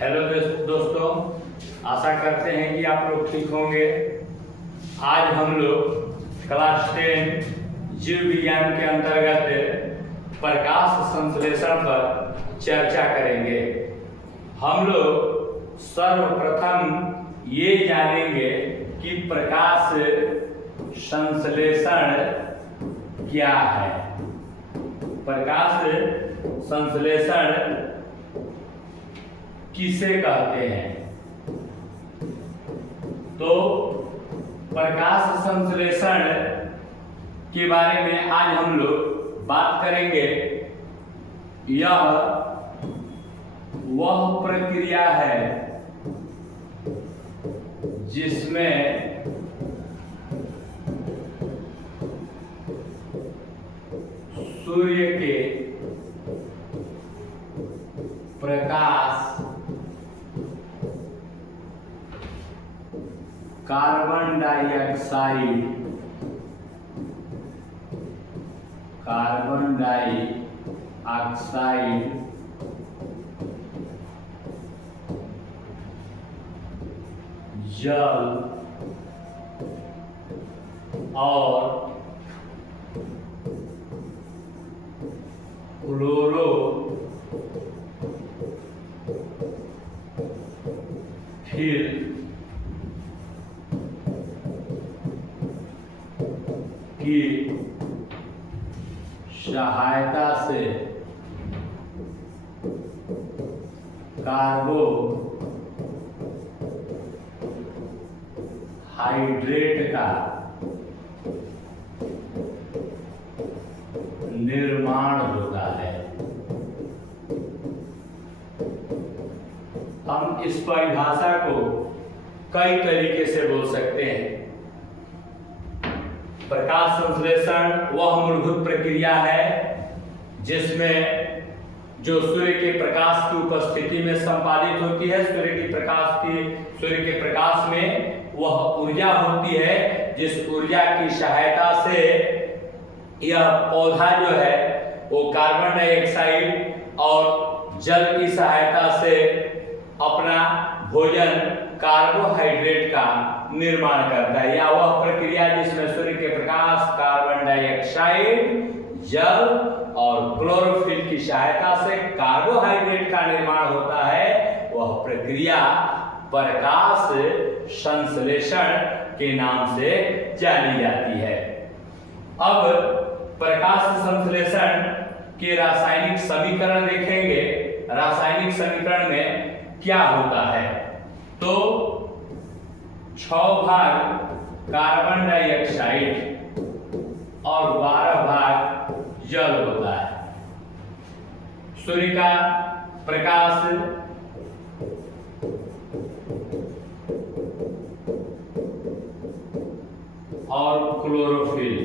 Hello दोस्तों, आशा करते हैं कि आप लोग ठीक होंगे। आज हम लोग क्लास 10 जीव विज्ञान के अंतर्गत प्रकाश संश्लेषण पर चर्चा करेंगे। हम लोग सर्वप्रथम ये जानेंगे कि प्रकाश संश्लेषण क्या है। प्रकाश संश्लेषण किसे कहते हैं? तो प्रकाश संश्लेषण के बारे में आज हम लोग बात करेंगे। यह वह प्रक्रिया है जिसमें सूर्य के प्रकाश कार्बन डाइऑक्साइड जल और क्लोरोफिल की सहायता से कार्बोहाइड्रेट का निर्माण होता है। हम इस परिभाषा को कई तरीके से बोल सकते हैं। प्रकाश संश्लेषण वह मूलभूत प्रक्रिया है जिसमें जो सूर्य के प्रकाश की उपस्थिति में संपादित होती है। सूर्य के प्रकाश में वह ऊर्जा होती है जिस ऊर्जा की सहायता से यह पौधा जो है वो कार्बन डाइऑक्साइड और जल की सहायता से अपना भोजन कार्बोहाइड्रेट का निर्माण करता है। या वह प्रक्रिया जिसमें सूर्य के प्रकाश, कार्बन डाइऑक्साइड, जल और क्लोरोफिल की सहायता से कार्बोहाइड्रेट का निर्माण होता है, वह प्रक्रिया प्रकाश संश्लेषण के नाम से जानी जाती है। अब प्रकाश संश्लेषण के रासायनिक समीकरण देखेंगे। रासायनिक समीकरण में क्या होता है? तो 6 भाग कार्बन डाइऑक्साइड और 12 भाग जल होता है। सूर्य का प्रकाश और क्लोरोफिल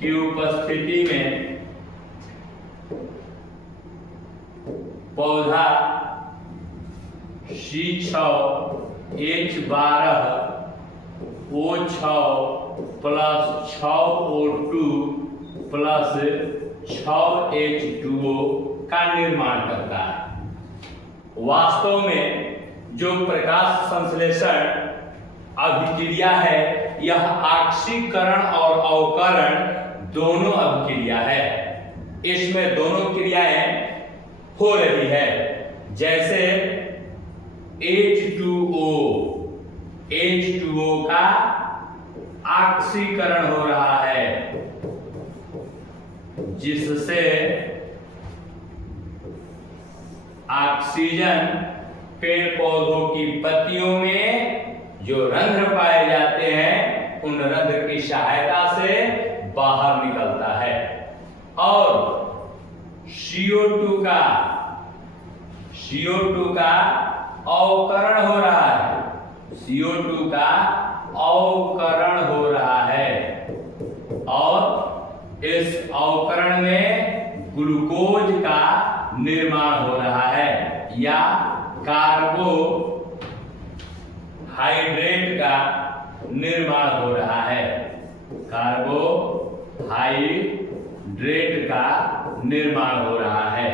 की उपस्थिति में पौधा C6H12O6 plus 6O2 plus 6H2O का निर्माण करता है। वास्तव में जो प्रकाश संश्लेषण अभिक्रिया है यह ऑक्सीकरण और अवकरण दोनों अभिक्रिया है। इसमें दोनों क्रियाएं हो रही है। जैसे H2O का ऑक्सीकरण हो रहा है जिससे ऑक्सीजन पेड़ पौधों की पत्तियों में जो रंध्र पाए जाते हैं उन रंध्र की सहायता से बाहर निकलता है। और CO2 का अवकरण हो रहा है। CO2 का अवकरण हो रहा है और इस अवकरण में ग्लूकोज का निर्माण हो रहा है या कार्बोहाइड्रेट का निर्माण हो रहा है। कार्बोहाइड्रेट का निर्माण हो रहा है।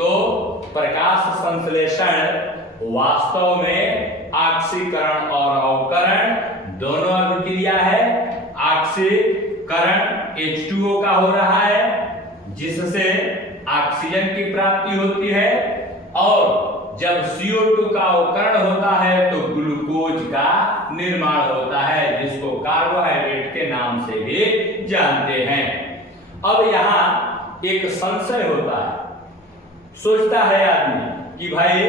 तो प्रकाश संश्लेषण वास्तव में ऑक्सीकरण और अवकरण दोनों अभिक्रिया है। ऑक्सीकरण H2O का हो रहा है जिससे ऑक्सीजन की प्राप्ति होती है, और जब CO2 का अवकरण होता है तो ग्लूकोज का निर्माण होता है, जिसको कार्बोहाइड्रेट के नाम से भी जानते हैं। अब यहाँ एक संशय होता है, सोचता है आदमी कि भाई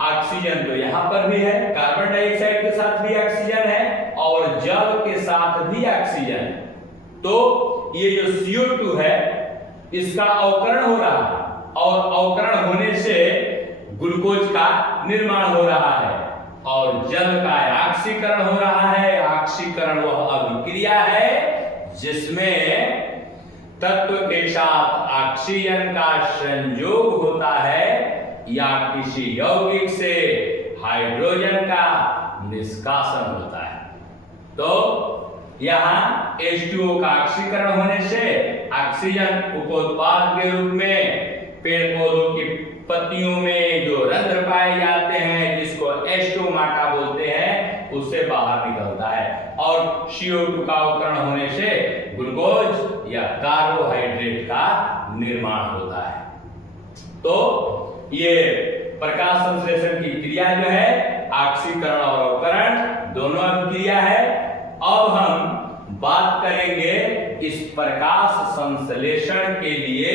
ऑक्सीजन तो यहाँ पर भी है, कार्बन डाइऑक्साइड के साथ भी ऑक्सीजन है और जल के साथ भी ऑक्सीजन है, तो ये जो CO2 है इसका अवकरण हो रहा है और अवकरण होने से ग्लूकोज का निर्माण हो रहा है और जल का ऑक्सीकरण हो रहा है। ऑक्सीकरण वह अभिक्रिया है जिसमें तत्व के साथ ऑक्सीजन का संयोग होता है या किसी यौगिक से हाइड्रोजन का निष्कासन होता है। तो यहाँ H2O का ऑक्सीकरण होने से ऑक्सीजन उपोत्पाद के रूप में पेड़ पौधों की पत्तियों में जो रंध्र पाए जाते हैं, जिसको स्टोमाटा बोलते हैं, उससे बाहर निकलता है और CO2 का अवकरण होने से ग्लूकोज या कार्बोहाइड्रेट का निर्माण होता है। तो ये प्रकाश संश्लेषण की क्रिया जो है ऑक्सीकरण और अवकरण दोनों अभिक्रिया है। अब हम बात करेंगे इस प्रकाश संश्लेषण के लिए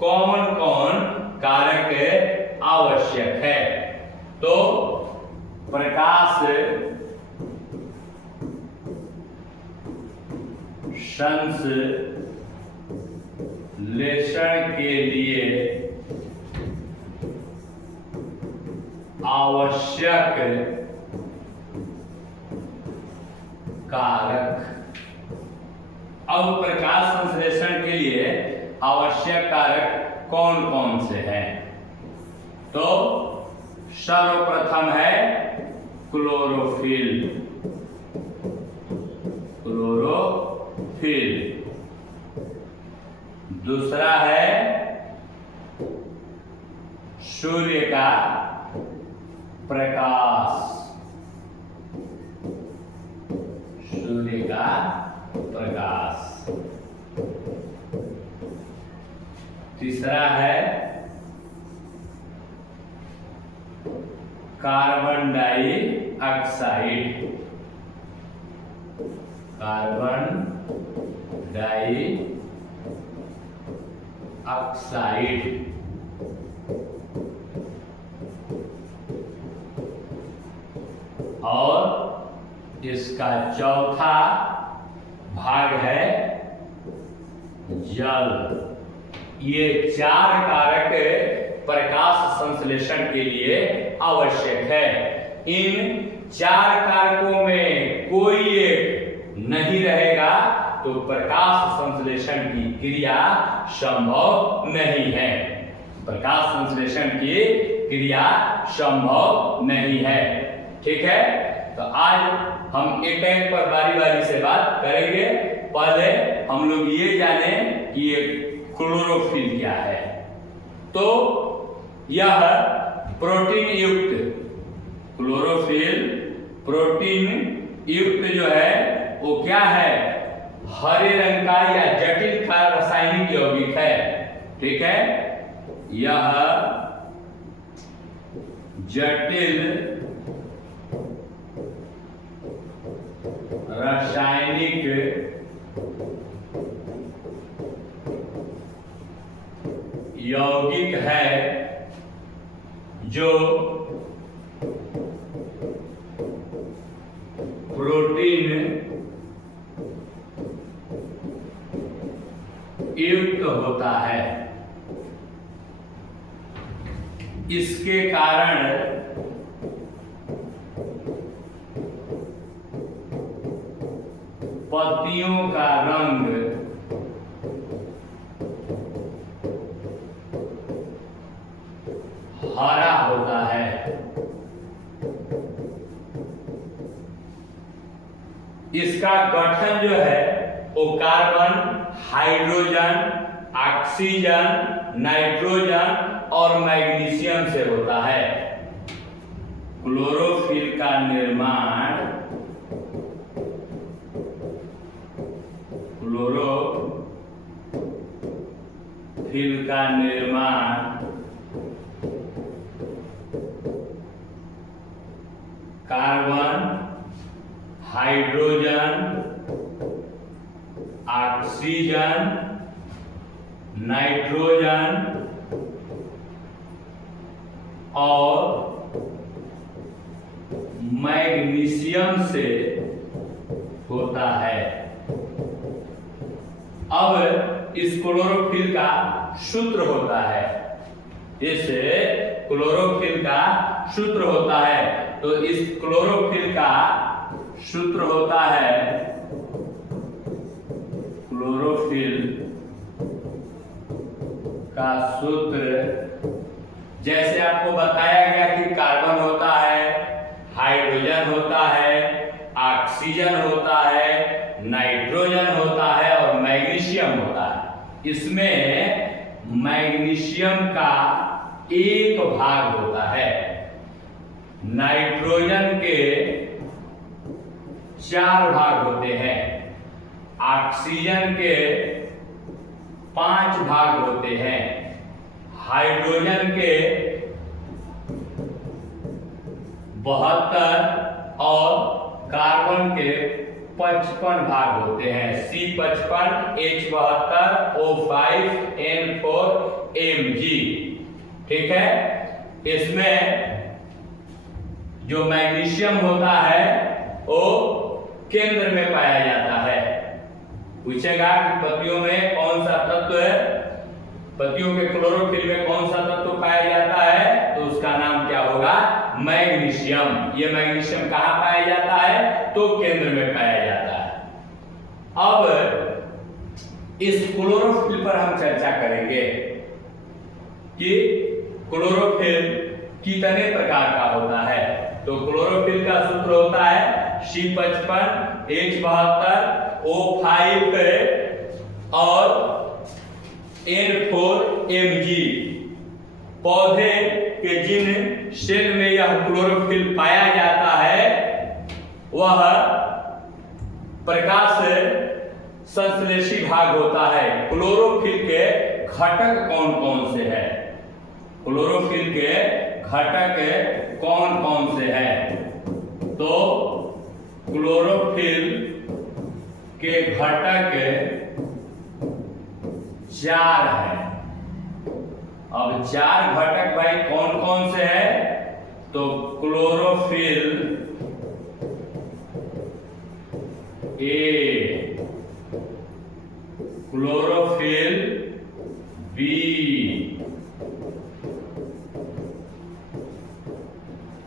कौन कौन कारक आवश्यक है। तो प्रकाश संश्लेषण के लिए आवश्यक कारक। अब प्रकाश संश्लेषण के लिए आवश्यक कारक कौन कौन से हैं? तो सर्वप्रथम है क्लोरोफिल। दूसरा है सूर्य का प्रकाश। तीसरा है कार्बन डाइऑक्साइड। और इसका चौथा भाग है जल। ये चार कारक प्रकाश संश्लेषण के लिए आवश्यक है। इन चार कारकों में कोई एक नहीं रहेगा तो प्रकाश संश्लेषण की क्रिया संभव नहीं है। प्रकाश संश्लेषण की क्रिया संभव नहीं है। ठीक है, तो आज हम एक एक पर बारी बारी से बात करेंगे। पहले हम लोग ये जाने कि ये क्लोरोफिल क्या है। तो यह प्रोटीन युक्त क्लोरोफिल प्रोटीन युक्त जो है वो क्या है, हरे रंग का या जटिल का रासायनिक यौगिक है। ठीक है, यह जटिल रासायनिक यौगिक है जो प्रोटीन युक्त होता है। इसके कारण पत्तियों का रंग हरा होता है। इसका गठन जो है वो कार्बन, हाइड्रोजन, ऑक्सीजन, नाइट्रोजन और मैग्नीशियम से होता है। क्लोरोफिल का निर्माण कार्बन, हाइड्रोजन, ऑक्सीजन, नाइट्रोजन और मैग्नीशियम से होता है। अब इस क्लोरोफिल का सूत्र होता है, इस क्लोरोफिल का सूत्र होता है। तो इस क्लोरोफिल का सूत्र होता है, क्लोरोफिल का सूत्र जैसे आपको बताया गया कि कार्बन होता है, हाइड्रोजन होता है, ऑक्सीजन होता है, नाइट्रोजन होता है और मैग्नीशियम होता है। इसमें मैग्नीशियम का एक भाग होता है, नाइट्रोजन के 4 भाग होते हैं, ऑक्सीजन के 5 भाग होते हैं, हाइड्रोजन के 72 और कार्बन के 55 भाग होते हैं। C55, H72, O5, N4, Mg। ठीक है। इसमें जो मैग्नीशियम होता है वो केंद्र में पाया जाता है। पूछेगा कि पत्तियों में कौन सा तत्व है, पत्तियों के क्लोरोफिल में कौन सा तत्व पाया जाता है, तो उसका नाम क्या होगा, मैग्नीशियम। ये मैग्नीशियम कहाँ पाया जाता है, तो केंद्र में पाया जाता है। अब इस क्लोरोफिल पर हम चर्चा करेंगे कि क्लोरोफिल कितने प्रकार का होता है। तो क्लोरोफिल का सूत्र होता है C55, H72, O5 और N4, Mg। पौधे के जिन सेल में यह क्लोरोफिल पाया जाता है वह प्रकाश संश्लेषी भाग होता है। क्लोरोफिल के घटक कौन कौन से हैं, क्लोरोफिल के घटक कौन कौन से हैं, तो क्लोरोफिल के घटक 4 हैं। अब 4 घटक भाई कौन कौन से हैं, तो chlorophyll A, chlorophyll B,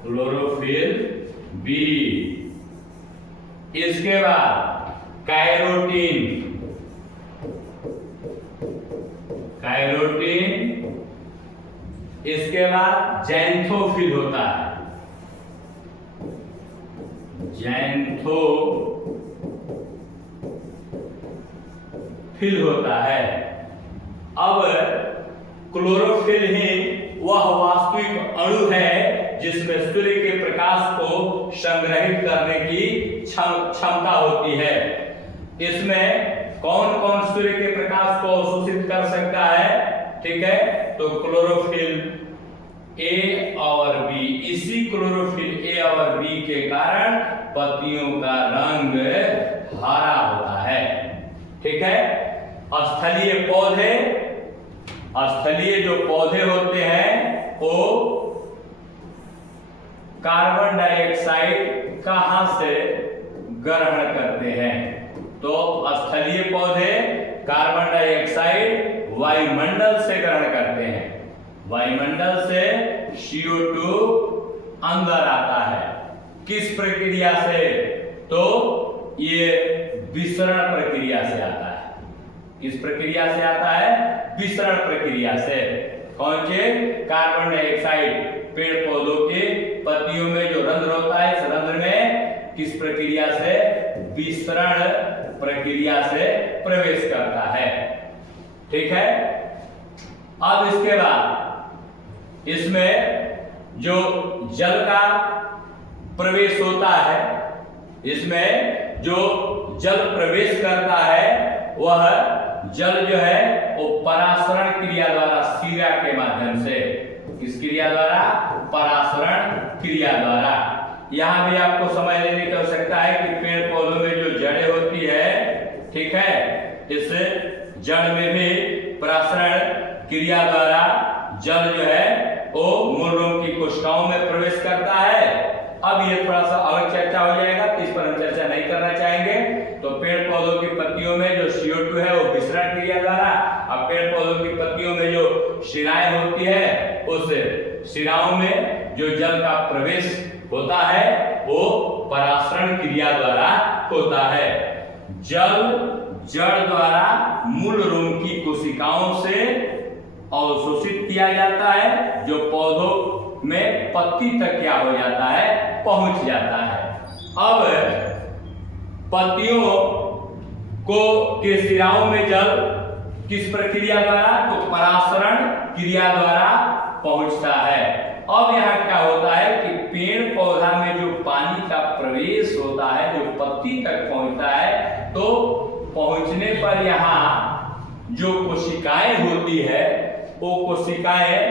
chlorophyll B. इसके बाद कैरोटीन, कैरोटीन। इसके बाद जैंथोफिल होता है, जैंथोफिल होता है। अब क्लोरोफिल ही वह वास्तविक अणु है जिसमें सूर्य के प्रकाश को संग्रहित करने की क्षमता होती है। इसमें कौन कौन सूर्य के प्रकाश को अवशोषित कर सकता है, ठीक है, तो क्लोरोफिल ए और बी। इसी क्लोरोफिल ए और बी के कारण पत्तियों का रंग हरा होता है। ठीक है। स्थलीय पौधे, स्थलीय जो पौधे होते हैं वो कार्बन डाइऑक्साइड कहां से ग्रहण करते हैं, तो स्थलीय पौधे कार्बन डाइऑक्साइड वायुमंडल से ग्रहण करते हैं। वायुमंडल से CO2 अंदर आता है। किस प्रक्रिया से, तो ये विसरण प्रक्रिया से आता है। किस प्रक्रिया से आता है, विसरण प्रक्रिया से। कौन से, कार्बन डाइऑक्साइड पेड़ पौधों के पत्तियों में जो रंध्र होता है, इस रंध्र में किस प्रक्रिया से, विसरण प्रक्रिया से प्रवेश करता है। ठीक है। अब इसके बाद इसमें जो जल का प्रवेश होता है, इसमें जो जल प्रवेश करता है वह जल जो है वो परासरण क्रिया द्वारा, शिरा के माध्यम से, किस क्रिया द्वारा? परासरण क्रिया द्वारा। यहां भी आपको समझ लेने की आवश्यकता है कि पेड़ पौधों में जो जड़ें होती है, ठीक है, इस जड़ में भी परासरण क्रिया द्वारा जल जो है वो मूलरोम की कोशिकाओं में प्रवेश करता है। अब ये थोड़ा सा अलग चर्चा हो जाएगा, तो इस पर हम चर्चा नहीं करना चाहेंगे। तो पेड़ पौधों की पत्तियों में जो CO2 है वो विसरण क्रिया द्वारा, अब पेड़ पौधों की पत्तियों में जो शिराएं होती है उस शिराओं में जो जल का प्रवेश होता है वो परासरण क्रिया द्वारा होता है। जल जड़ द्वारा मूल रोम की कोशिकाओं से अवशोषित किया जाता है, जो पौधों में पत्ती तक क्या हो जाता है? पहुंच जाता है। अब पत्तियों को के शिराओं में जल किस प्रक्रिया द्वारा? तो परासरण क्रिया द्वारा पहुंचता है। अब यहाँ क्या होता है कि पेड़ पौधा में जो पानी का प्रवेश होता है, जो पत्ती तक पहुंचता है, तो पहुंचने पर यहाँ जो कोशिकाएं होती है वो कोशिकाएं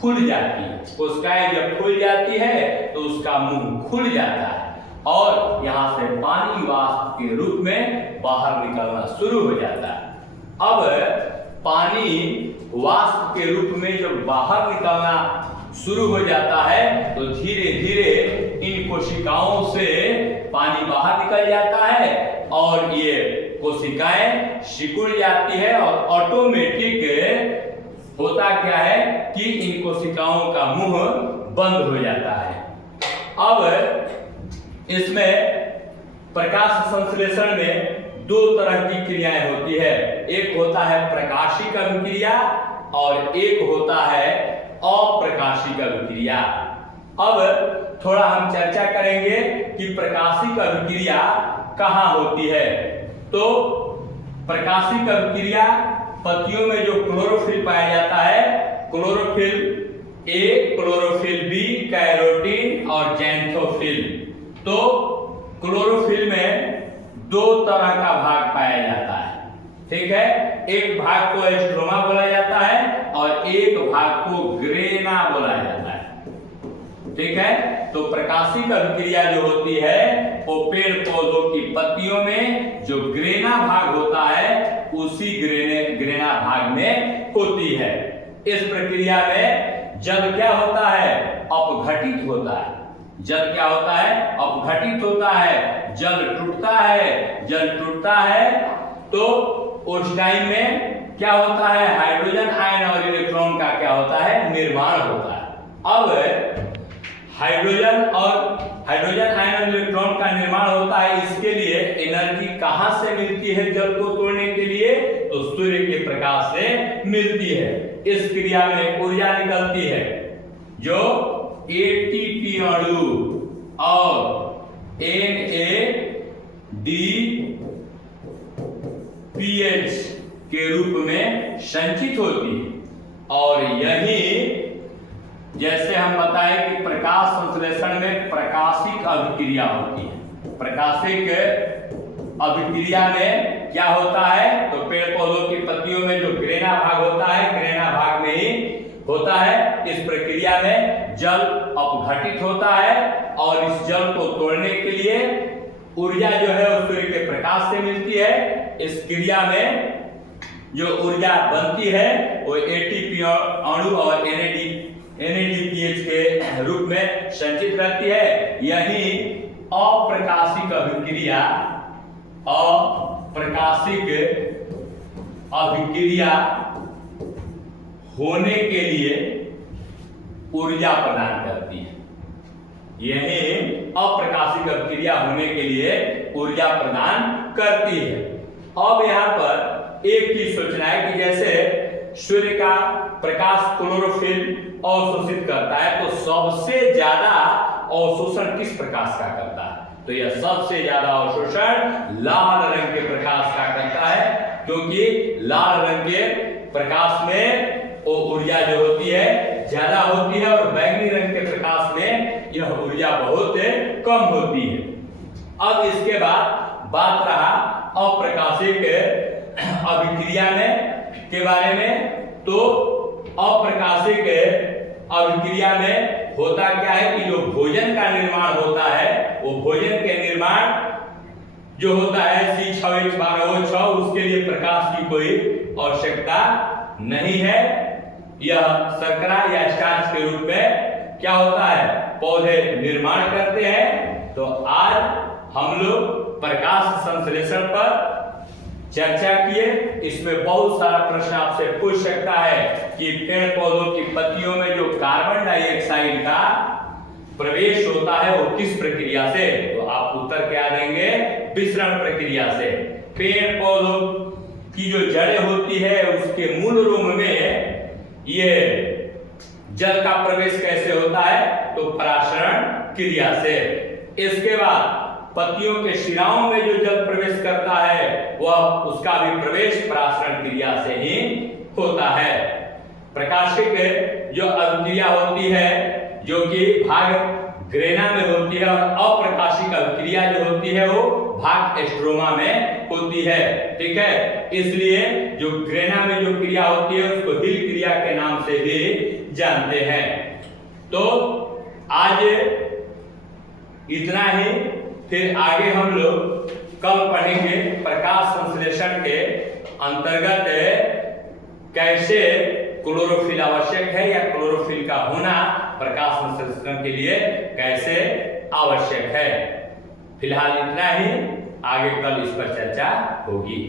खुल जाती है। कोशिकाएं जब खुल जाती है तो उसका मुंह खुल जाता है और यहाँ से पानी वाष्प के रूप में बाहर निकलना शुरू हो जाता है। अब पानी वाष्प के रूप में जब बाहर निकलना शुरू हो जाता है तो धीरे धीरे इन कोशिकाओं से पानी बाहर निकल जाता है और ये कोशिकाएं सिकुड़ जाती है और ऑटोमेटिक होता क्या है कि इन कोशिकाओं का मुंह बंद हो जाता है। अब इसमें प्रकाश संश्लेषण में दो तरह की क्रियाएं होती है, एक होता है प्रकाशिक अभिक्रिया और एक होता है अप्रकाशिक अभिक्रिया। अब थोड़ा हम चर्चा करेंगे कि प्रकाशिक अभिक्रिया कहाँ होती है। तो प्रकाशिक अभिक्रिया पत्तियों में जो क्लोरोफिल पाया जाता है, chlorophyll A, chlorophyll B, carotene और जैंथोफिल। तो क्लोरोफिल में दो तरह का भाग पाया जाता है, ठीक है। एक भाग को एस्ट्रोमा बोला जाता है और एक भाग को ग्रेना बोला जाता है, ठीक है। तो प्रकाशिक अभिक्रिया जो होती है वो पेड़ पौधों की पत्तियों में जो ग्रेना भाग होता है उसी ग्रेना भाग में होती है। इस प्रक्रिया में जल क्या होता है? अपघटित होता है। जल क्या होता है? अपघटित होता है। जल टूटता है। जल टूटता है तो उस टाइम में क्या होता है? हाइड्रोजन आयन और इलेक्ट्रॉन का क्या होता है? निर्माण होता है। अब हाइड्रोजन आयन और इलेक्ट्रॉन का निर्माण होता है, इसके लिए एनर्जी कहां से मिलती है? जल को तोड़ने के लिए तो सूर्य के प्रकाश से मिलती है। इस क्रिया में ऊर्जा निकलती है जो एटीपी अणु और NADPH के रूप में संचित होती है। और यही जैसे हम बताएं कि प्रकाश संश्लेषण में प्रकाशिक अभिक्रिया होती है। प्रकाशिक अभिक्रिया में क्या होता है? तो पेड़ पौधों की पत्तियों में जो ग्रेना भाग होता है, ग्रेना भाग में ही होता है। इस प्रक्रिया में जल अपघटित होता है और इस जल को तोड़ने के लिए ऊर्जा जो है वो सूर्य के प्रकाश से मिलती है। इस क्रिया में जो ऊर्जा बनती है वो एटीपी अणु और NADPH के रूप में संचित रहती है। यही अप्रकाशिक अभिक्रिया होने के लिए ऊर्जा प्रदान करती है। यही अप्रकाशिक अभिक्रिया होने के लिए ऊर्जा प्रदान करती है। अब यहाँ पर एक चीज सोचना है कि जैसे सूर्य का प्रकाश क्लोरोफिल अवशोषित करता है तो सबसे ज्यादा अवशोषण किस प्रकाश का करता है? तो यह सबसे ज्यादा अवशोषण लाल रंग के प्रकाश का करता है, क्योंकि लाल रंग के प्रकाश में वो ऊर्जा जो होती है ज्यादा होती है और बैंगनी रंग के प्रकाश में यह ऊर्जा बहुत कम होती है। अब इसके बाद बात रहा अप्रकाशिक अभिक्रिया में के बारे में। तो अप्रकाशिक अभिक्रिया में होता क्या है कि जो भोजन का निर्माण होता है वो भोजन के निर्माण जो होता है C6H12O6 उसके लिए प्रकाश की कोई आवश्यकता नहीं है। यह शर्करा या स्टार्च के रूप में क्या होता है पौधे निर्माण करते हैं। तो आज हम लोग प्रकाश संश्लेषण पर चर्चा किए। इसमें बहुत सारा प्रश्न आपसे पूछ सकता है कि पेड़ पौधों की पत्तियों में जो कार्बन डाइऑक्साइड का प्रवेश होता है वो किस प्रक्रिया से, तो आप उत्तर क्या देंगे, विसरण प्रक्रिया से। पेड़ पौधों की जो जड़ें होती है उसके मूल रोम में ये जल का प्रवेश कैसे होता है, तो पराशरण क्रिया से। इसके बाद पत्तियों के शिराओं में जो जल प्रवेश करता है वह उसका भी प्रवेश पराशरण क्रिया से ही होता है। प्रकाशिक जो अभिक्रिया होती है जो कि भाग ग्रेना में होती है और अप्रकाशिक अभिक्रिया जो होती है वो भाग स्ट्रोमा में होती है। ठीक है, इसलिए जो ग्रेना में जो क्रिया होती है उसको हिल क्रिया के नाम से भी जानते हैं। तो आज इतना ही, फिर आगे हम लोग कल पढ़ेंगे प्रकाश संश्लेषण के अंतर्गत कैसे क्लोरोफिल आवश्यक है या क्लोरोफिल का होना प्रकाश संश्लेषण के लिए कैसे आवश्यक है। फिलहाल इतना ही, आगे कल इस पर चर्चा होगी।